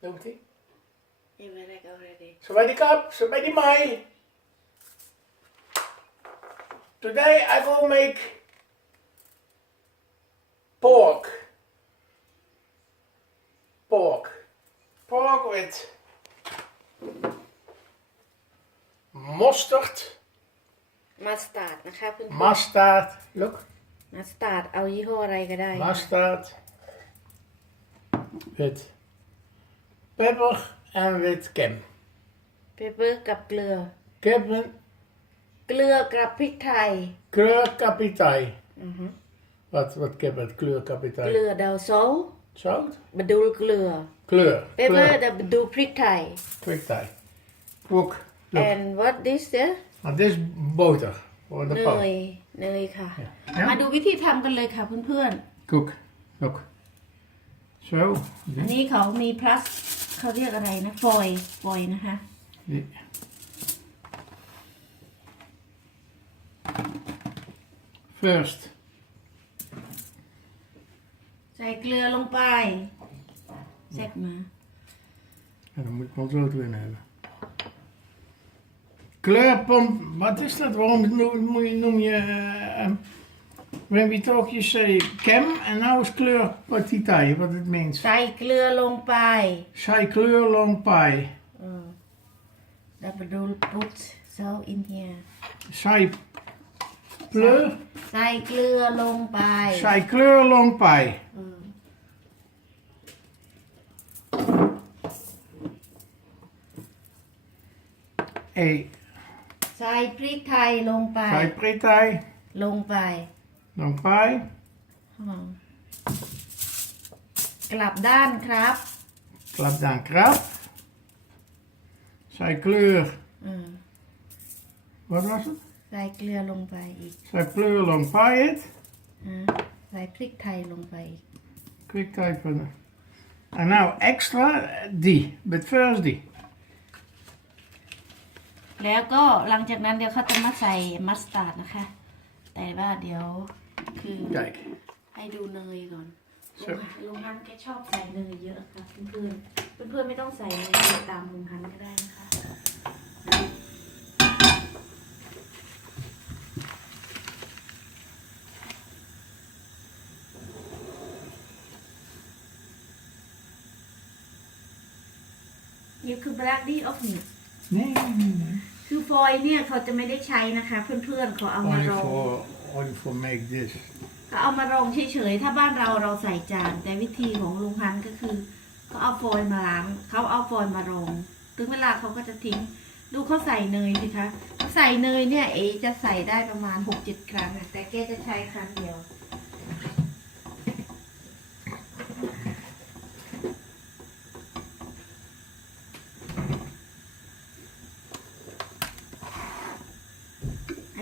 Noemt hij? You read it already. Sawadee kap, sawadee mai. Today I will make pork. Pork. Pork with mustard, มัสตาร์ดนะคะเพื่อนๆ mustard, look, มัสตาร์ดเอายี่ห้ออะไรก็ได้ค่ะ mustard, with pepper and with kem. เปเปอร์กับเกลือ Keppen, เกลือกับพริกไทย kleurkapitaai. Wat, wat keppen, เกลื kleurkapitaai. อดาวโซล Zout? บดูเกลือ Kleur. เปเปอร์ Kleur. ดับดูพริกไทย Kwiktaai. Koek. Look. and what this เนี่ย Nou, dit is boter. Voor เน de pan. ยเนยค่ะ Ja. มาดูวิธีทำกันเลยค่ะเพื่อน Koek. Look. Zo. ๆอันนี้เขามีพลัส เขาเรียกอะไรนะฟอยล์ฟอยล์นะคะ Die. First. ใส่เกลือลงไปแซกมา En dan moet ik wel zout erin hebben. Kleurpomp, wat is dat? Waarom noem, noem je, noem je uh, when we talk you say chem en nou is kleurpartiteit, wat het means. ใส่เกลือลงไป Zij kleur long pie. ดับดูพุทโซอินเดีย Zij pleur, ใส่เกลือลงไป zij kleur long pie. เอใส่พริกไทยลงไป zij pretij ลงไป long pie. อืมกลับด้านครับ Klap dan krap. Zij kleur, อืม wat was het? ใส่เกลือลงไปอีก Zij kleur long pie het. ฮะใส่พริกไทยลงไปอีก Quick type. En nou extra die, but first die. แล้วก็หลังจากนั้นเดี๋ยวเขาจะมาใส่มัสตาร์ดนะคะ แต่ว่าเดี๋ยว คือ Kijk. ให้ดูเนยก่อนใช่ลุงลุงฮันแกชอบใส่เนยเยอะค่ะเพื่อนๆเพื่อนๆไม่ต้องใส่เนยตามลุงฮันก็ได้นะคะนี่คือ black d อ of meat Nee, nee, nee. คือฟอยล์เนี่ยเขาจะไม่ได้ใช้นะคะ เพื่อนๆเขาเอามา Only รอง for, only for make this. เขาเอามารองเฉยๆ ถ้าบ้านเราเราใส่จาน แต่วิธีของลุงพันธุ์ก็คือเขาเอาฟอยล์มาล้างเขาเอาฟอยล์มารอง ถึงเวลาเขาก็จะทิ้ง ดูเขาใส่เนยสิคะเขาใส่เนยเนี่ยเอจะใส่ได้ประมาณหกเจ็ดครั้งอะแต่แกจะใช้ครั้งเดียว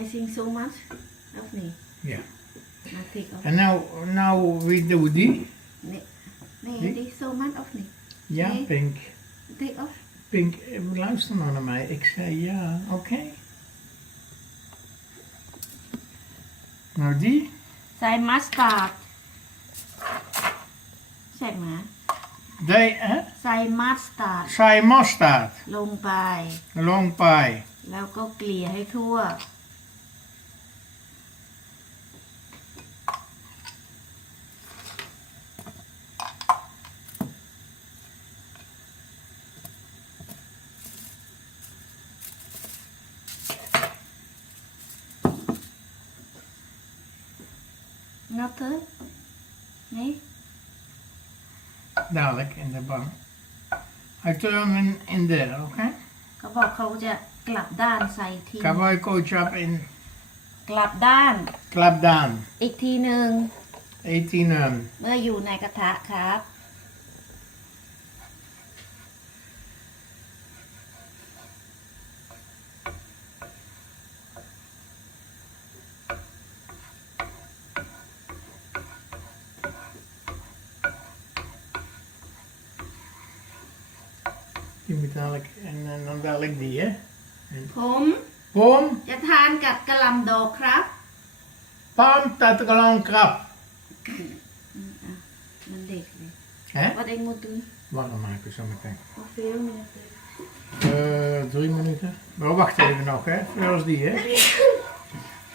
I think so much of me Ja. มาติกเอา En nou, nou we do die. นี่นี่นี่ดิ so much of me Ja, Nee. Pink. take off Pink, eh, luister nou naar mij. Ik zei ja, oké. Nou die. ใส่มัสตาร์ดใส่มา Die, hè? ใส่มัสตาร์ด Zij mosterd. ลงไป Long pie. แล้วก็เกลี่ยให้ทั่ว นับเถอะนี่ Dadelijk in de bank. I turn in, in there, oké? เขาบอกเขาจะกลับด้านใส่ที Cowboy coach up in กลับด้าน klap down. อีกทีหนึ่ง 18 um, เมื่ออยู่ในกระทะครับ die moet dadelijk, en, en dan dadelijk die, hè? ผม Boom, จะทานกับกะหล่ำดอกครับ pam, dat gewoon krap. มันเด็กเลย Hè? Hè? Wat ik moet doen. Warm maken zo meteen. Hoeveel minuten? Eh, drie minuten. Maar wacht even nog, hè? Zoals die, hè?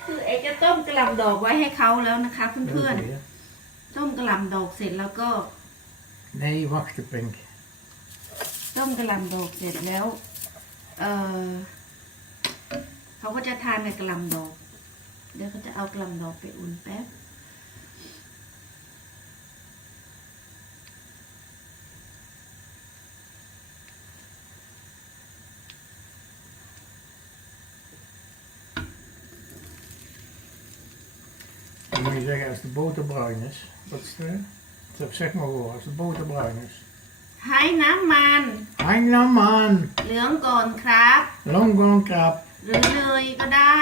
คือเอจะต้มกระหล่ำดอกไว้ให้เขาแล้วนะคะเพื่อน Oké, hè. ๆต้มกระหล่ำดอกเสร็จแล้วก็ Nee, wacht, de pink. ต้มกระหล่ำดอกเสร็จแล้ว เออเขาก็จะทานกับกระหล่ำดอก เดี๋ยวเขาจะเอากระหล่ำดอกไปอุ่นแป๊บ Dan moet je zeggen, als de boter bruin is. Wat is het? Zeg- Zeg maar hoor, als de boter bruin is. ให้น้ำมัน Hang nou man, เหลืองก่อนครับ longon krab, หรือเนยก็ได้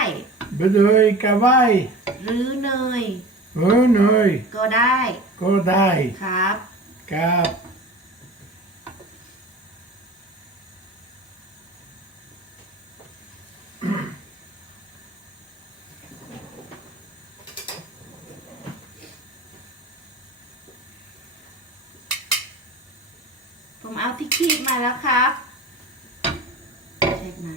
bedoei kawaii, หรือเนย oh nee, ก็ได้ kodai, ครับ krab. ผม เอาที่คีบมาแล้วครับเช็คไหน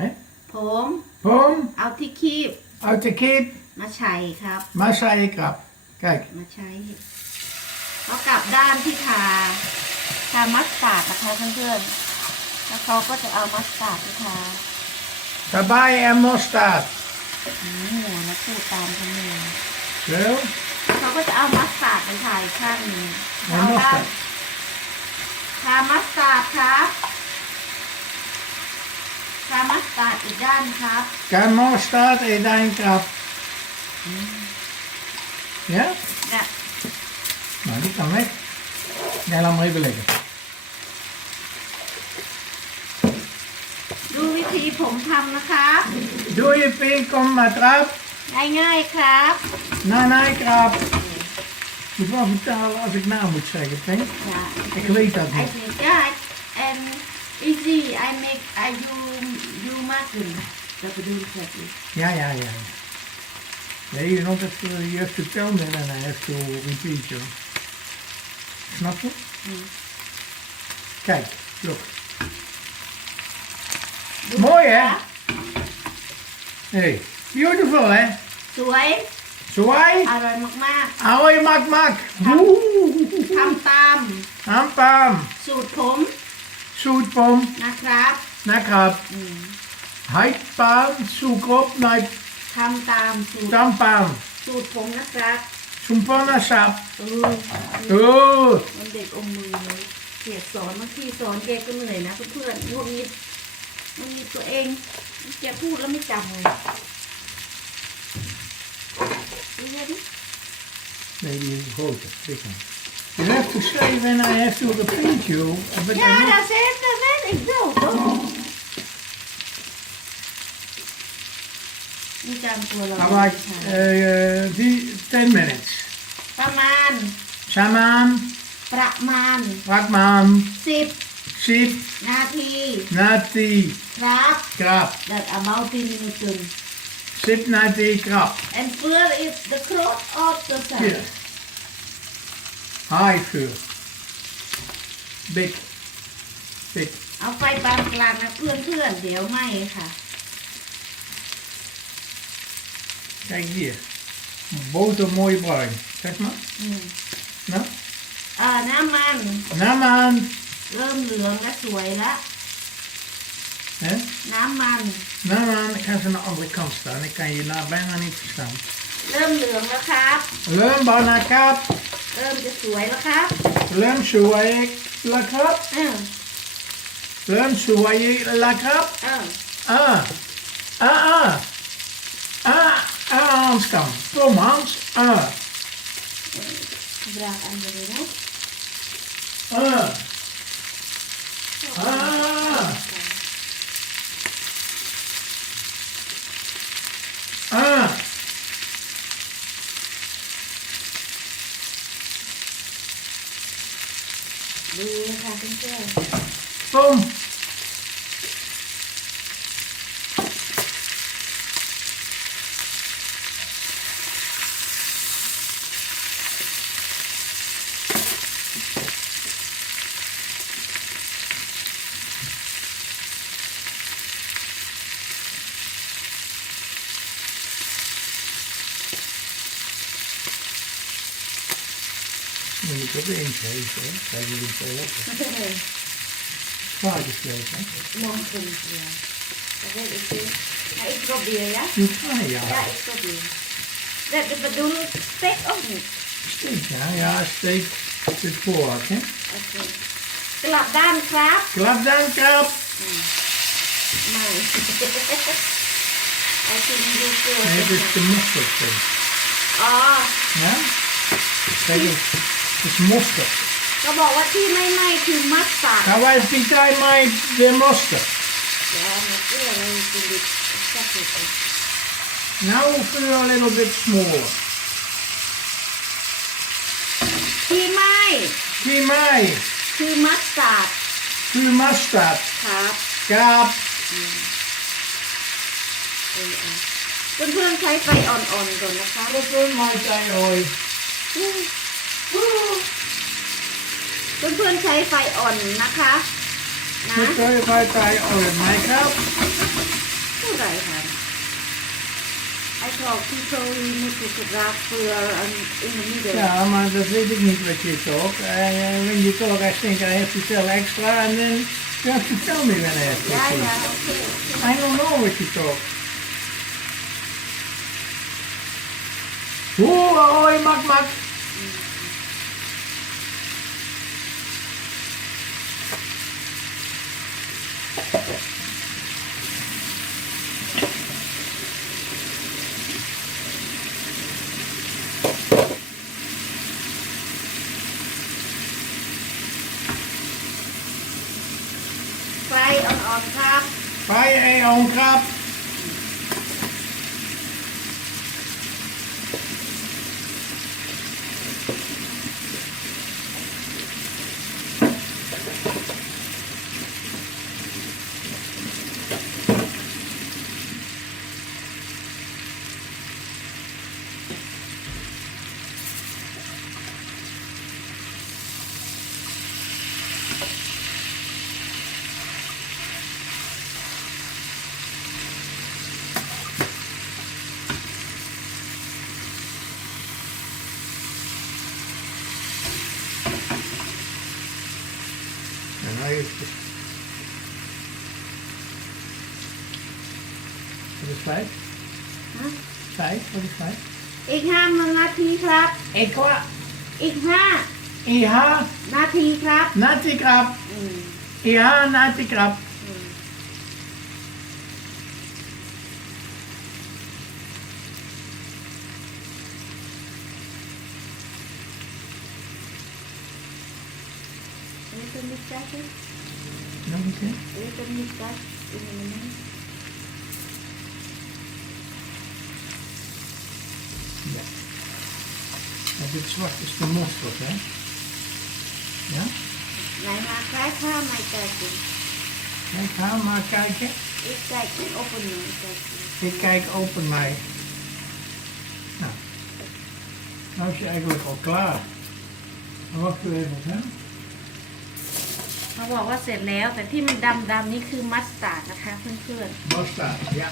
Hè? ผม Boom, เอาที่คีบ uit de kip, มาใช้ครับ masai krab. Kijk, มาใช้แล้วกลับด้านที่ทาทามัสตาร์ดนะคะเพื่อนๆแล้วเขาก็จะเอามัสตาร์ดไปทา daarbij en mosterd. อืมหัวแล้วพูดตามเขาเนี่ย Zo, เขาก็จะเอามัสตาร์ดไปทาอีกข้างหนึ่งเอาเอามัสด้าตานร์ด ทามัสตาร์ดครับทามัสตาร์ดอีกด้านครับ kan mosterd en een krab. Ja? เนี่ย Nou, die kan weg. Ja, laat maar even liggen. ดูวิธีผมทำนะครับ Doe je pink, kom maar trap. ง่ายๆครับ Nee, nee, krab. Ik moet wel vertalen als ik naam moet zeggen, hè? Ja. Ik weet dat niet. Ja, think en um, easy, I make, I do, do mutton. Dat bedoel ik dat Ja, ja, ja. Nee, je eh, hebt have to, you have en tell me and een have repeat. Snap je? Ja. Kijk, look. Mooi, hè? Hey, beautiful, hè? Zo, hè? สวย Zwaai. อร่อยมาก Hoi, mak, mak. Ja. Oeh. ๆทำตาม Ampam. สูตรผม Zoetpom. นะครับ Nakrab. อืม Haipam. Soekrop. Nai. ทำตามสูตร Tampam. สูตรผมนะครับ Sumpana sap. เออ Oh. มันเด็กอมมือเลยเกียดสอนบางทีสอนแกก็เหนื่อยนะเพื่อนๆงุนงิดมันมีตัวเองแกพูดแล้วไม่จำเลย ดูดิ Nee, die is groter. Dik man. You have to save and I have to repeat you. But Ja, I need- dat weet, dat weet ik wel, toch? นี่จำตัวเรา How about uh, die 10 minutes? ประมาณ Saman, ประมาณ Rakman, สิบ Sip, นาที Nati, ครับ Krab. that about 10 minuten Sip, Nati, Krab. and full is the crop of the sun Hier. High vuur. Big. Big. เอาไฟปานกลางนะเพื่อนเพื่อนๆเดี๋ยวไหมค่ะ Kijk hier. Boter mooi bruin. Zeg maar. อืม Nou. เอ่อน้ำมัน Naman. เริ่มเหลืองและสวยแล้ว Hè? น้ำมัน Naman. Ik ga ze aan de andere kant staan. Ik kan je nou bijna niet verstaan. เริ่มเหลืองแล้วครับ Leun, bana, kap. เริ่มจะสวยแล้วครับ Leun, suwaye, la krab. เออ Leun, suwaye, la krab. เออ Ah. Ah, ah. Ah, ah, Hans kan. Kom, Hans. Ah. บราอันเดียวเลยนะ Ah. Ah. Ah. ดู นะคะเพื่อน Kom. op één geven. hè. Kijk, die is wel lekker. Varkensvlees, hè. มองคุณเดียวแต่ ว่าอีกทีให้อีกรอบเดียวนะ Die fraai, Ja, ja. ik probeer. Dat de bedoeling steek ook niet. Steek, ja. Ja, steek het voorhak, hè. Oké. Klap dan krap. Klap dan, krap. Nee. Als je niet doet, veel. Nee, dit is de mosterd. hè. Oh, Ja? Kijk eens. Het is mosterd. ก็บอกว่าที่ไม่ไหม้คือมัสตาร์ด Gaan wij Pitai mij de mosterd. เดี๋ยวมันเปรี้ยวเลยกินดิบแซ่บสุด Now for a little bit smaller. ที่ไหม้ Die mij. คือมัสตาร์ด Puur mosterd. ครับ Krap. เออเอาเพื่อนๆใช้ไฟอ่อนๆก่อนนะคะ Op een mij zei ooit. เพื่อนๆใช้ไฟอ่อนนะคะนะ Dit kan je bij bij ooit. Mij krap. เท่าไหร่คะไอ้ของที่เขาไม่ถูกรักเฟืออันอินนี้เดียว Ja, maar dat weet ik niet wat je koopt. En uh, when you cook, I think I have to tell extra. And then you have to tell me when I have to ได้ cook. ค่ะโอเคโอเค I don't know what you cook. Oeh, hoi, mak, mak. ไฟอ่อนๆ ไปไอองครับ is het. Wat is vijf? ฮะ Vijf? Wat is vijf? อีกห้านาทีครับ Ik kwa. อีกห้า IH. นาทีครับ Nati krap. อืม IH, nati krap. อืม Little moustache, Nog een keer. little moustache in the middle. Ja. En dit zwart is de mosterd, hè? Ja? ไหนมาคล้ายข้าวไม่แตกจริง Kijk, ga maar kijken. อีกแตกจริงโอเปนหน่อยแตกจริง Ik kijk open mij. Nou. Nou is je eigenlijk al klaar. Dan wachten we even, hè? เขาบอกว่าเสร็จแล้ว แต่ที่มันดำๆนี่คือมัสตาร์ดนะคะเพื่อน Mosterd, ja.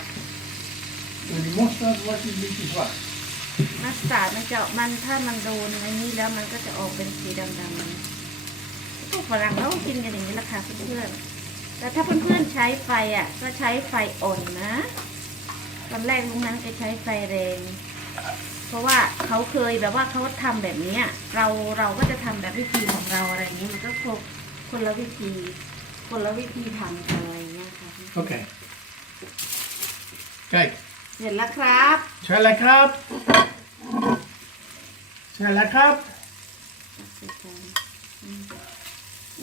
En die mosterd wordt een beetje zwart. ๆ มัสตาร์ดมันจะมันถ้ามันโดนอันนี้แล้วมันก็จะออกเป็นสีดำๆพวกฝรั่งเขากินกันอย่างนี้แหละค่ะเพื่อนๆแต่ถ้าเพื่อนๆใช้ไฟอะ ก็ใช้ไฟอ่อนนะตอนแรกลุงนั้นแกใช้ไฟแรง เพราะว่าเขาเคยแบบว่าเขาทำแบบนี้อะเราเราก็จะทำแบบวิธีของเราอะไรอย่างนี้มันก็ครบ คนละวิธี คนละวิธีทำกันอะไรอย่างเงี้ยค่ะ Oké. Kijk. เสร็จแล้วครับ Zijn lekker op. Zijn lekker op.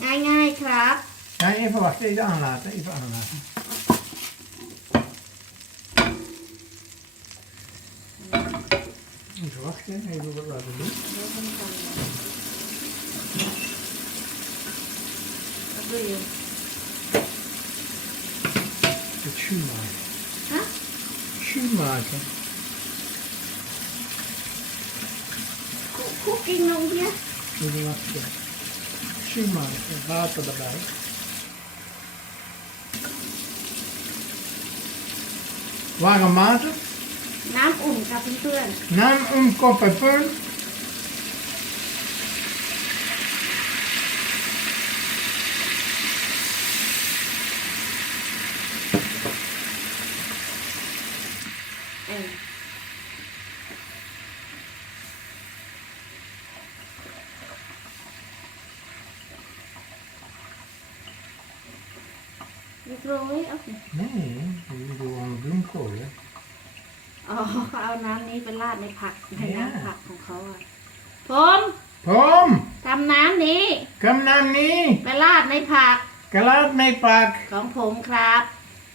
ง่ายๆครับ Ja, even wachten. Even aanlaten. Even aanlaten. Even wachten. Even wat laten doen. เดี๋ยวผมทำแล้วดูอยู่ Het jus maken. ฮะ Jus maken. คุกกิ้ งลงเพีย Even wachten. Jus maken. En water erbij. Warm water. น้ำอุ่นค่ะเพื่อน Naam een kop เรียบร้อยเอา Nee, je doet een bloemkool, hè. อ๋อเขาเอาน้ำนี้ไปราดในผักในเนี่ยน้ำผักของเขาอะผม Kom, ทำน้ำนี้ kom naar nie. ไปราดในผัก Gelaat mee pak. ของผมครับ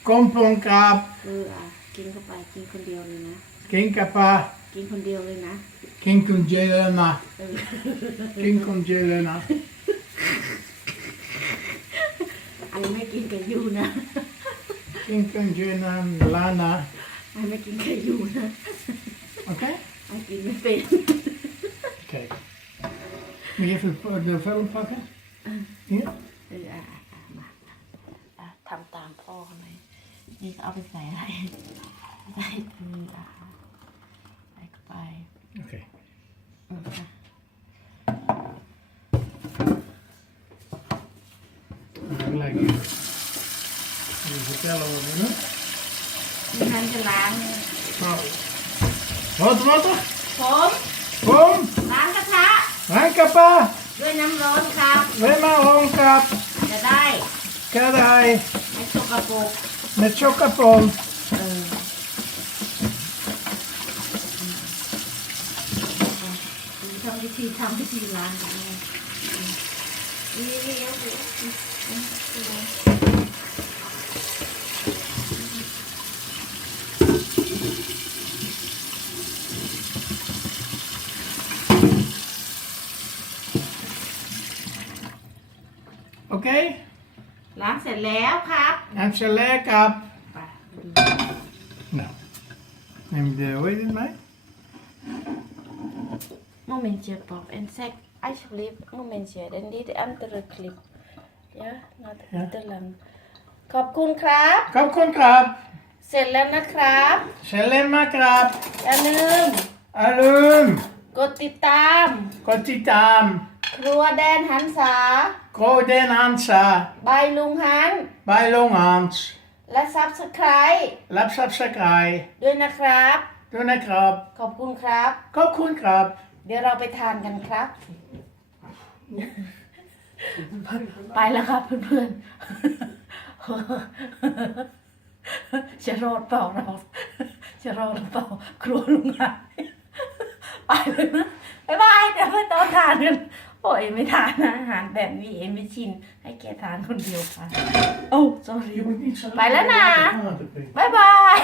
Kom, krab. เอออะกินเข้าไปกินคนเดียวเลยนะ Geen kapa. กินคนเดียวเลยนะ Geen kun jelena. เออ Geen kun jelena. อันนี้ไม่กินกับยูนะ Geen kun jelena. Lana. อันไม่กินกับยูนะ Oké? อันกินไม่เป็น Kijk. Moet je even de film pakken? Hier? เอออะอะอะมาอะทำตามพ่อเขาไหมนี่ก็เอาไปใส่อะไรใส่เอออะใส่เข้าไป Oké. เอออะ Dan leg je. Je vertellen wat we doen. ดิฉันจะล้าง Wat, wat? ผม Kom. ล้างกระทะ Hein, kapa. ด้วยน้ำร้อนครับ We maar rondkap. จะได้ Kadai. ไม่สกปรก Met chocapon. เออทำวิธีทำวิธีล้างกันเลยนี่นี่เอาไปเอาไป Oké? ล้างเสร็จแล้วครับ En ze lekker. ไปดู Nou. Neem de, hoe heet het mij? Momentje, pap. En zeg alsjeblieft, momentje. En niet de andere clip. Ja, not Ja. te lang. ขอบคุณครับ Kom, kom, krab. เสร็จแล้วนะครับ Selema krab. อย่าลืม Alum. กดติดตาม Kotitam. ครัวแดนหันษา Kroden Hansa. ใบลุงหัน Bij Longhans. และซับสไคร Lapsap sakai. ด้วยนะครับ Doe een krab. ขอบคุณครับ Kom, goed krab. เดี๋ยวเราไปทานกันครับ ไปแล้วครับเพื่อนๆ จะรอดเปล่าเรา จะรอดหรือเปล่า ครัวลุงหายไปเลยนะ บ๊ายบาย เดี๋ยวไปต่อทานกัน โอ้ยไม่ทานอาหารแบบนี้เอ็มไม่ชิน ให้แกทานคนเดียวค่ะ โอ้โลรี่ไปแล้วนะบายบาย